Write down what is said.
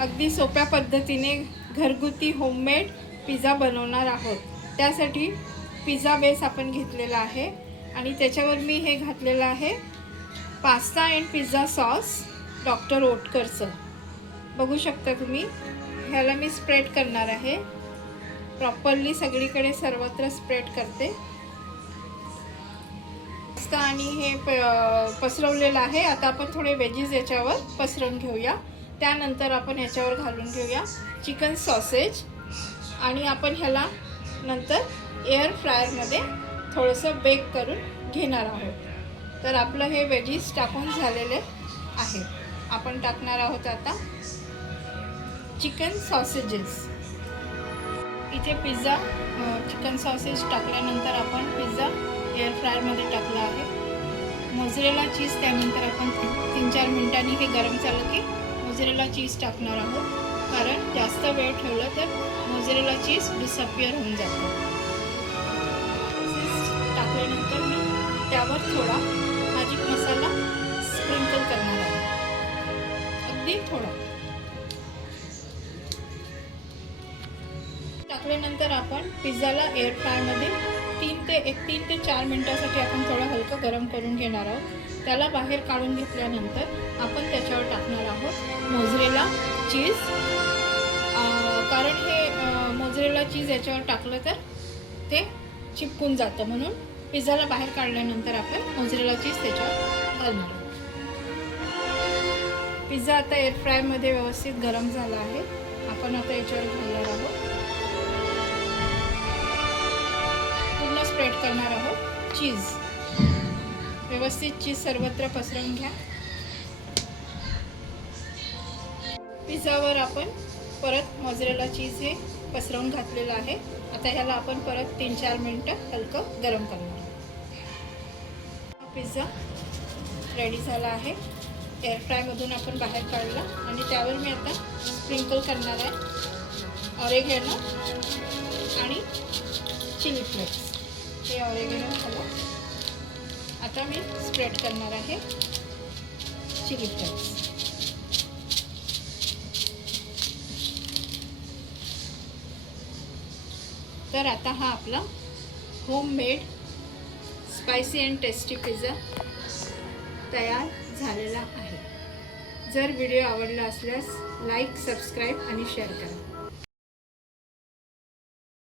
अगदी सोप्या पद्धतीने घरगुती होममेड पिझ्ज़ा बनवणार आहोत। त्यासाठी पिझ्ज़ा बेस आपण घेतलेला आहे आणि त्याच्यावर मी हे घातलेलं आहे पास्ता अँड पिझ्ज़ा सॉस डॉक्टर ओटकरचं। बघू शकता तुम्ही। ह्याला मी स्प्रेड करणार आहे, प्रॉपरली सगळीकडे सर्वत्र स्प्रेड करते। पास्ता आणि हे पसरवलेलं आहे। आता आपण थोडे वेजीज याच्यावर पसरवून घेऊया। त्यानंतर आपण याच्यावर घालून घेऊया चिकन सॉसेज आणि आपण ह्याला नंतर एअर फ्रायरमध्ये थोडंसं बेक करून घेणार आहोत। तर आपलं हे वेजीज टाकून झालेले आहे। आपण टाकणार आहोत आता चिकन सॉसेजेस। इथे पिझ्ज़ा चिकन सॉसेज टाकल्यानंतर आपण पिझ्ज़ा एअर फ्रायरमध्ये टाकला आहे। मोझरेला चीज त्यानंतर आपण 3-4 मिनिटांनी हे गरम झालं की मोझरेला चीज टाकणार आहोत, कारण जास्त वेळ ठेवलं तर मोझरेला चीज डिसअपियर होऊन जातं। टाकल्यानंतर मी त्यावर थोडा मॅजिक मसाला स्प्रिंकल करणार आहे, अगदी थोडा। टाकल्यानंतर आपण पिझ्झाला एअर फ्रायमध्ये 3 ते 4 मिनिटांसाठी आपण थोडं हलकं गरम करून घेणार आहोत। त्याला बाहेर काढून घेतल्यानंतर आपण त्याच्यावर टाकणार आहोत मोझरेला चीज, कारण हे मोझरेला चीज याच्यावर टाकलं तर ते चिपकून जातं, म्हणून पिझ्झाला बाहेर काढल्यानंतर आपण मोझरेला चीज त्याच्यावर घालणार आहोत। पिझ्झा आता एअर फ्रायमध्ये व्यवस्थित गरम झाला आहे। आपण आता याच्यावर घालणार आहोत, पूर्ण स्प्रेड करणार आहोत चीज। व्यवस्थित चीज सर्वत्र पसरवून घ्या। पिझ्झावर आपण परत मोझरेला चीज हे पसरवून घातलेलं आहे। आता ह्याला आपण परत 3-4 मिनिटं हलकं गरम करणार आहोत। पिझ्झा रेडी झाला आहे। एअर फ्रायमधून आपण बाहेर काढला आणि त्यावर मी आता स्प्रिंकल करणार आहे ऑरेगॅनो आणि चिली फ्लेक्स। हे ऑरेगॅनो झालं। आता मी स्प्रेड करणार आहे चिली फ्लेक्स। तर आता हा आपला homemade spicy and tasty pizza तयार झालेला आहे। जर व्हिडिओ आवडला असल्यास लाईक, सबस्क्राईब आणि शेअर करा।